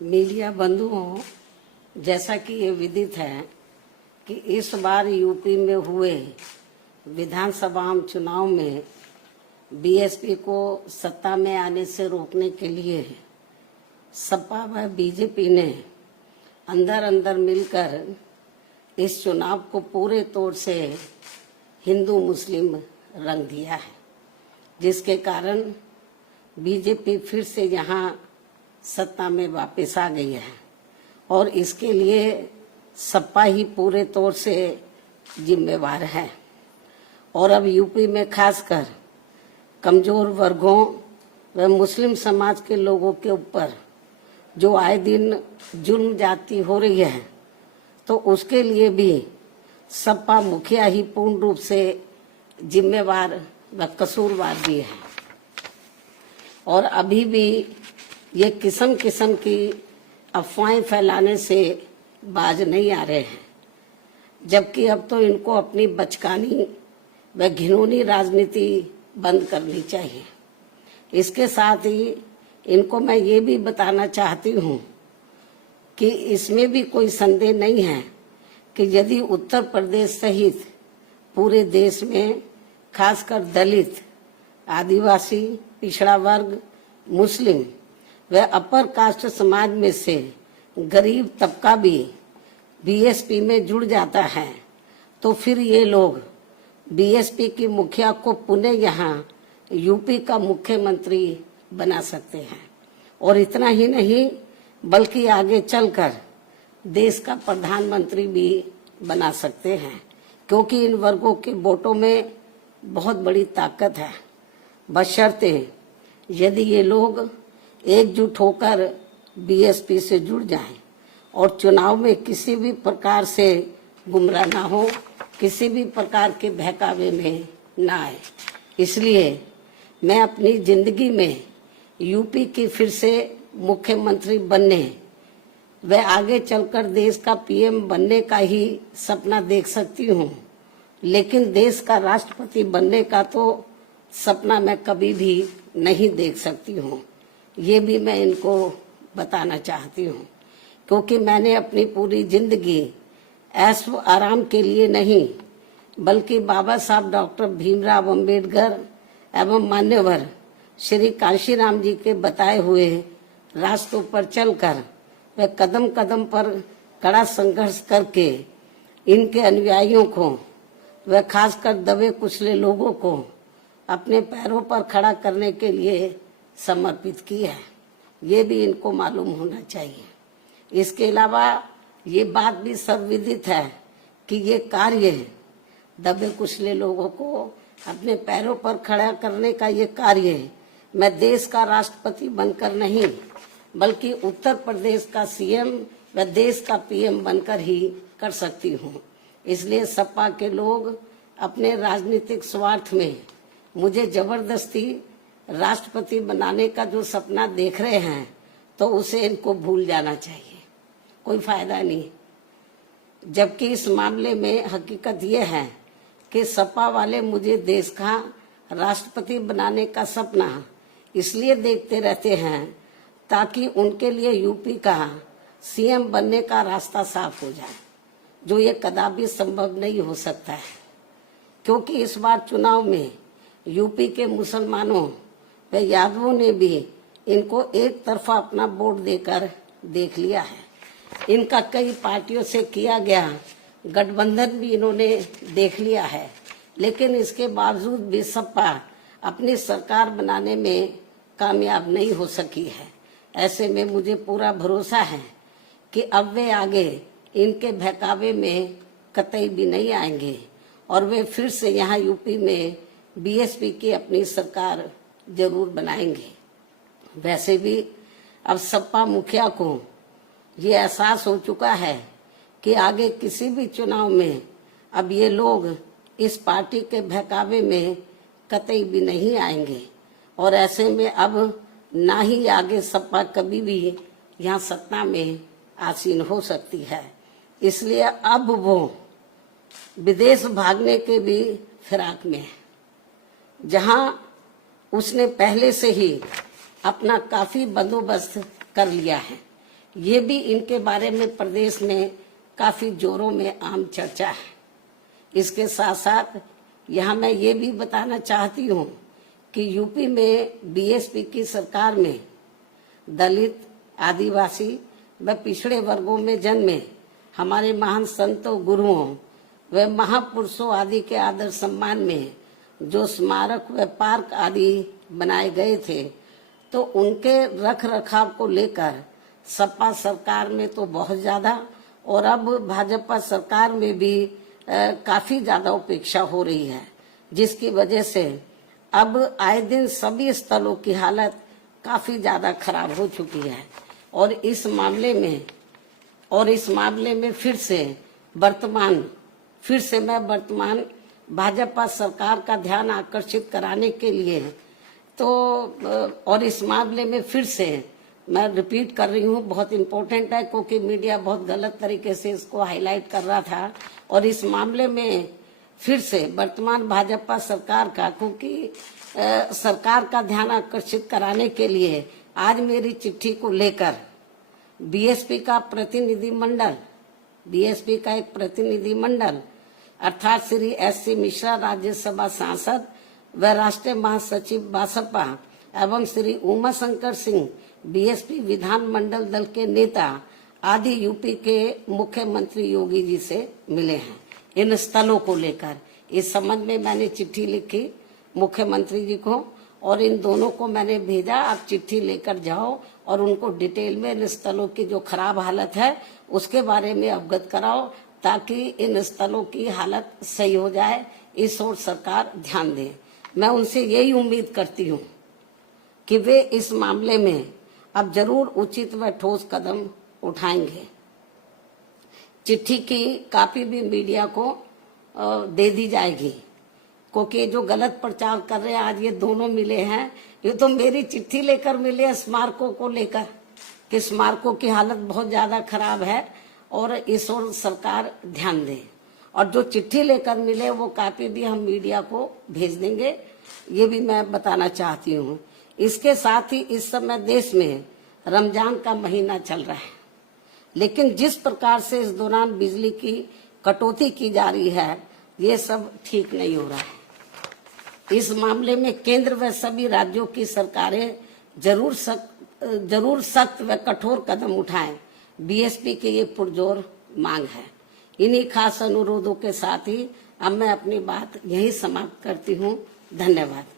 Media बंधुओं, जैसा कि ये विदित है कि इस बार यूपी में हुए विधानसभा चुनाव में बीएसपी को सत्ता में आने से रोकने के लिए सपा व बीजेपी ने अंदर अंदर मिलकर इस चुनाव को पूरे तौर से हिंदू मुस्लिम रंग दिया है, जिसके कारण बीजेपी फिर से यहाँ सत्ता में वापस आ गई है और इसके लिए सपा ही पूरे तौर से जिम्मेवार है। और अब यूपी में खासकर कमजोर वर्गों व मुस्लिम समाज के लोगों के ऊपर जो आए दिन जुल्म जाती हो रही है, तो उसके लिए भी सपा मुखिया ही पूर्ण रूप से जिम्मेवार व कसूरवार भी है। और अभी भी ये किस्म किस्म की अफवाहें फैलाने से बाज नहीं आ रहे हैं, जबकि अब तो इनको अपनी बचकानी व घिनौनी राजनीति बंद करनी चाहिए। इसके साथ ही इनको मैं ये भी बताना चाहती हूँ कि इसमें भी कोई संदेह नहीं है कि यदि उत्तर प्रदेश सहित पूरे देश में खासकर दलित, आदिवासी, पिछड़ा वर्ग, मुस्लिम व अपर कास्ट समाज में से गरीब तबका भी बीएसपी में जुड़ जाता है, तो फिर ये लोग बीएसपी की मुखिया को पुनः यहाँ यूपी का मुख्यमंत्री बना सकते हैं। और इतना ही नहीं बल्कि आगे चलकर देश का प्रधानमंत्री भी बना सकते हैं, क्योंकि इन वर्गों के वोटों में बहुत बड़ी ताकत है, बशर्ते यदि ये लोग एकजुट होकर बीएसपी से जुड़ जाएं और चुनाव में किसी भी प्रकार से गुमराह ना हो, किसी भी प्रकार के बहकावे में ना आए। इसलिए मैं अपनी जिंदगी में यूपी की फिर से मुख्यमंत्री बनने व आगे चलकर देश का पीएम बनने का ही सपना देख सकती हूँ, लेकिन देश का राष्ट्रपति बनने का तो सपना मैं कभी भी नहीं देख सकती हूँ। ये भी मैं इनको बताना चाहती हूँ, क्योंकि मैंने अपनी पूरी जिंदगी ऐश व आराम के लिए नहीं बल्कि बाबा साहब डॉक्टर भीमराव अंबेडकर एवं मान्यवर श्री कांशीराम जी के बताए हुए रास्तों पर चलकर व कदम कदम पर कड़ा संघर्ष करके इनके अनुयायियों को व खासकर दबे कुचले लोगों को अपने पैरों पर खड़ा करने के लिए समर्पित किया है। ये भी इनको मालूम होना चाहिए। इसके अलावा ये बात भी सर्वविदित है कि ये कार्य दबे कुचले लोगों को अपने पैरों पर खड़ा करने का ये कार्य मैं देश का राष्ट्रपति बनकर नहीं बल्कि उत्तर प्रदेश का सीएम व देश का पीएम बनकर ही कर सकती हूँ। इसलिए सपा के लोग अपने राजनीतिक स्वार्थ में मुझे जबरदस्ती राष्ट्रपति बनाने का जो सपना देख रहे हैं, तो उसे इनको भूल जाना चाहिए, कोई फायदा नहीं। जबकि इस मामले में हकीकत यह है कि सपा वाले मुझे देश का राष्ट्रपति बनाने का सपना इसलिए देखते रहते हैं ताकि उनके लिए यूपी का सीएम बनने का रास्ता साफ हो जाए, जो ये कदापि संभव नहीं हो सकता है। क्योंकि इस बार चुनाव में यूपी के मुसलमानों व यादवों ने भी इनको एक तरफा अपना वोट देकर देख लिया है। इनका कई पार्टियों से किया गया गठबंधन भी इन्होंने देख लिया है, लेकिन इसके बावजूद भी सपा अपनी सरकार बनाने में कामयाब नहीं हो सकी है। ऐसे में मुझे पूरा भरोसा है कि अब वे आगे इनके बहकावे में कतई भी नहीं आएंगे और वे फिर से यहाँ यूपी में बीएसपी की अपनी सरकार जरूर बनाएंगे। वैसे भी अब सपा मुखिया को ये एहसास हो चुका है कि आगे किसी भी चुनाव में अब ये लोग इस पार्टी के बहकावे में कतई भी नहीं आएंगे और ऐसे में अब ना ही आगे सपा कभी भी यहाँ सत्ता में आसीन हो सकती है। इसलिए अब वो विदेश भागने के भी फिराक में है, जहां उसने पहले से ही अपना काफी बंदोबस्त कर लिया है। ये भी इनके बारे में प्रदेश में काफी जोरों में आम चर्चा है। इसके साथ साथ यहाँ मैं ये भी बताना चाहती हूँ कि यूपी में बीएसपी की सरकार में दलित, आदिवासी व पिछड़े वर्गों में जन्मे हमारे महान संतों, गुरुओं व महापुरुषों आदि के आदर सम्मान में जो स्मारक व पार्क आदि बनाए गए थे, तो उनके रख रखाव को लेकर सपा सरकार में तो बहुत ज्यादा और अब भाजपा सरकार में भी काफी ज्यादा उपेक्षा हो रही है, जिसकी वजह से अब आए दिन सभी स्थलों की हालत काफी ज्यादा खराब हो चुकी है। और इस मामले में फिर से मैं वर्तमान भाजपा सरकार का ध्यान आकर्षित कराने के लिए और इस मामले में फिर से मैं रिपीट कर रही हूँ, बहुत इम्पोर्टेंट है क्योंकि मीडिया बहुत गलत तरीके से इसको हाईलाइट कर रहा था। और इस मामले में फिर से वर्तमान भाजपा सरकार का, क्योंकि सरकार का ध्यान आकर्षित कराने के लिए आज मेरी चिट्ठी को लेकर बीएसपी का एक प्रतिनिधि मंडल अर्थात श्री एस.सी. मिश्रा, राज्यसभा सांसद व राष्ट्रीय महासचिव बसपा एवं श्री उमा शंकर सिंह, बीएसपी विधान मंडल दल के नेता आदि यूपी के मुख्यमंत्री योगी जी से मिले हैं। इन स्थलों को लेकर इस संबंध में मैंने चिट्ठी लिखी मुख्यमंत्री जी को और इन दोनों को मैंने भेजा, आप चिट्ठी लेकर जाओ और उनको डिटेल में इन स्थलों की जो खराब हालत है उसके बारे में अवगत कराओ, ताकि इन स्थलों की हालत सही हो जाए। इस ओर सरकार ध्यान दे। मैं उनसे यही उम्मीद करती हूँ कि वे इस मामले में अब जरूर उचित व ठोस कदम उठाएंगे। चिट्ठी की कॉपी भी मीडिया को दे दी जाएगी, क्योंकि जो गलत प्रचार कर रहे हैं आज ये दोनों मिले हैं, ये तो मेरी चिट्ठी लेकर मिले स्मारकों को लेकर कि स्मारकों की हालत बहुत ज्यादा खराब है और इस ओर सरकार ध्यान दे। और जो चिट्ठी लेकर मिले वो कॉपी भी हम मीडिया को भेज देंगे, ये भी मैं बताना चाहती हूँ। इसके साथ ही इस समय देश में रमजान का महीना चल रहा है, लेकिन जिस प्रकार से इस दौरान बिजली की कटौती की जा रही है, ये सब ठीक नहीं हो रहा है। इस मामले में केंद्र व सभी राज्यों की सरकारें जरूर सख्त व कठोर कदम उठाएं। बीएसपी की ये पुरजोर मांग है। इन्हीं खास अनुरोधों के साथ ही अब मैं अपनी बात यहीं समाप्त करती हूँ। धन्यवाद।